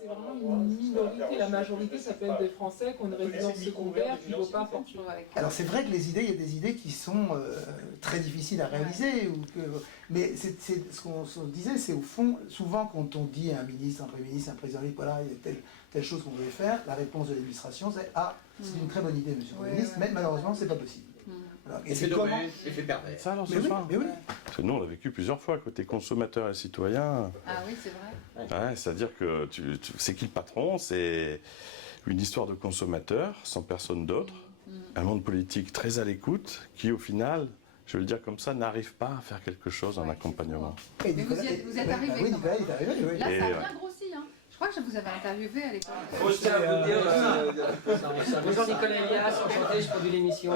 c'est vraiment une minorité. La majorité, ça peut être des Français qui ont une résidence secondaire qui ne vaut pas fortune. Alors c'est vrai que il y a des idées qui sont très difficiles à réaliser. Mais ce qu'on se disait, c'est au fond, souvent quand on dit à un ministre, un Premier ministre, un président, voilà, il y a telle chose qu'on voulait faire, la réponse de l'administration, c'est « Ah, c'est une très bonne idée, monsieur le ministre, mais malheureusement, c'est pas possible. » Voilà. Et c'est dommage, effet pervers. Ça, alors, mais oui, mais oui. Parce que nous, on l'a vécu plusieurs fois, côté consommateur et citoyen. Ah oui, c'est vrai. Ouais, c'est-à-dire que c'est qui le patron? C'est une histoire de consommateur, sans personne d'autre. Un monde politique très à l'écoute, qui au final, je vais le dire comme ça, n'arrive pas à faire quelque chose en accompagnement. Et Mais Nicolas, vous êtes arrivé. oui, Nicolas est arrivé, oui. Là, ça a Et, bien grossi. Hein. Je crois que je vous avais interviewé à l'époque. Je tiens à vous dire, bonjour Nicolas Elias, enchanté, je produis l'émission.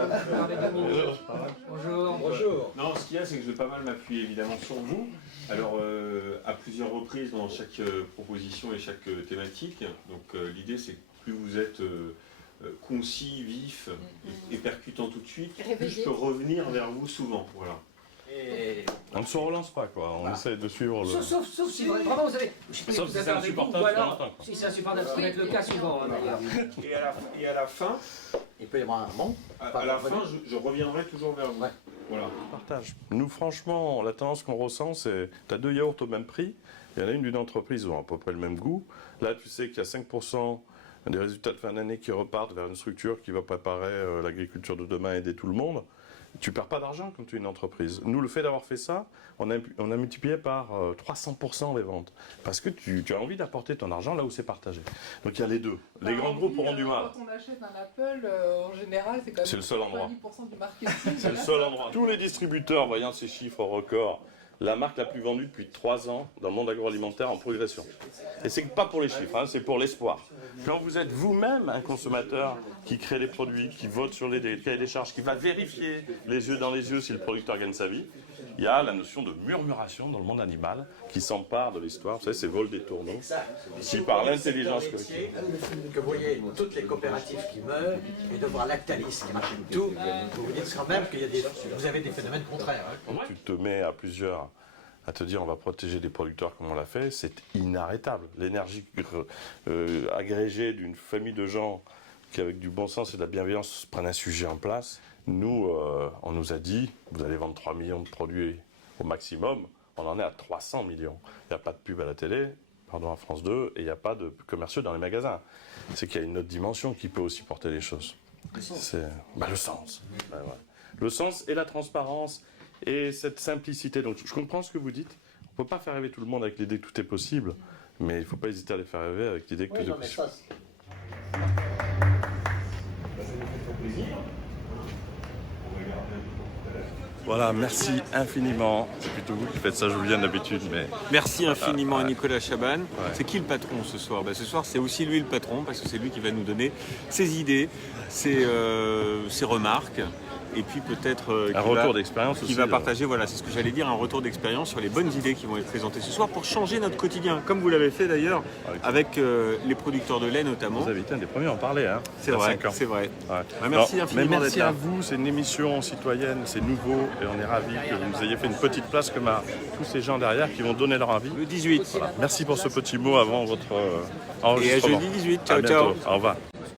Bonjour. Bonjour. Non, ce qu'il y a, c'est que je vais pas mal m'appuyer évidemment sur vous. Alors, à plusieurs reprises dans chaque proposition et chaque thématique. Donc, l'idée, c'est que plus vous êtes concis, vif et percutant tout de suite, plus je peux revenir vers vous souvent. Voilà. Et... On ne se relance pas, quoi. On essaie de suivre le... Sauf si vraiment vous avez... Je sais pas si Sauf vous si avez c'est avec vous, insupportable ou alors, longtemps, quoi. si c'est insupportable, ça va être le cas souvent, hein, d'ailleurs. Et à la fin, il peut y avoir un bon. à la fin, je reviendrai toujours vers vous. Ouais. Voilà. Partage. Nous, franchement, la tendance qu'on ressent, c'est tu as 2 yaourts au même prix, il y en a une d'une entreprise qui ont à peu près le même goût. Là, tu sais qu'il y a 5% des résultats de fin d'année qui repartent vers une structure qui va préparer l'agriculture de demain et aider tout le monde. Tu perds pas d'argent quand tu es une entreprise. Nous, le fait d'avoir fait ça, on a multiplié par 300% les ventes. Parce que tu as envie d'apporter ton argent là où c'est partagé. Donc il y a les deux. Les grands groupes auront du mal. Quand on achète un Apple, en général, c'est quand même C'est le seul endroit. 90% du marketing. C'est le seul endroit. Tous les distributeurs, voyant ces chiffres records, la marque la plus vendue depuis 3 ans dans le monde agroalimentaire en progression. Et c'est pas pour les chiffres, hein, c'est pour l'espoir. Quand vous êtes vous-même un consommateur qui crée les produits, qui vote sur les cahiers des charges, qui va vérifier les yeux dans les yeux si le producteur gagne sa vie, il y a la notion de murmuration dans le monde animal qui s'empare de l'histoire. Vous savez, c'est vol des tourneaux. Si par l'intelligence collective. Que vous voyez toutes les coopératives qui meurent et de voir Lactalis qui marche tout, vous vous dites quand même qu'il y a vous avez des phénomènes contraires. Hein. Quand tu te mets à plusieurs à te dire on va protéger des producteurs comme on l'a fait, c'est inarrêtable. L'énergie agrégée d'une famille de gens qui, avec du bon sens et de la bienveillance, prennent un sujet en place. Nous, on nous a dit, vous allez vendre 3 millions de produits au maximum. On en est à 300 millions. Il n'y a pas de pub à la télé, pardon, à France 2, et il n'y a pas de commerciaux dans les magasins. C'est qu'il y a une autre dimension qui peut aussi porter les choses. C'est le sens. Ouais. Le sens et la transparence et cette simplicité. Donc je comprends ce que vous dites. On ne peut pas faire rêver tout le monde avec l'idée que tout est possible, mais il ne faut pas hésiter à les faire rêver avec l'idée que tout est possible. Voilà, merci infiniment. C'est plutôt vous qui faites ça, je vous viens d'habitude. Mais... Merci infiniment à Nicolas Chaban. C'est qui le patron ce soir? Ce soir, c'est aussi lui le patron, parce que c'est lui qui va nous donner ses idées, ses remarques. Et puis peut-être un retour d'expérience qui va partager, voilà, c'est ce que j'allais dire, un retour d'expérience sur les bonnes idées qui vont être présentées ce soir pour changer notre quotidien, comme vous l'avez fait d'ailleurs avec les producteurs de lait notamment. Vous avez été un des premiers à en parler, hein. C'est vrai, c'est vrai. Ouais. Merci infiniment. Mais merci à vous, c'est une émission citoyenne, c'est nouveau et on est ravis que vous nous ayez fait une petite place comme à tous ces gens derrière qui vont donner leur avis. Le 18. Voilà. Merci pour ce petit mot avant votre enregistrement. Et à jeudi 18. Ciao, à bientôt. Au revoir.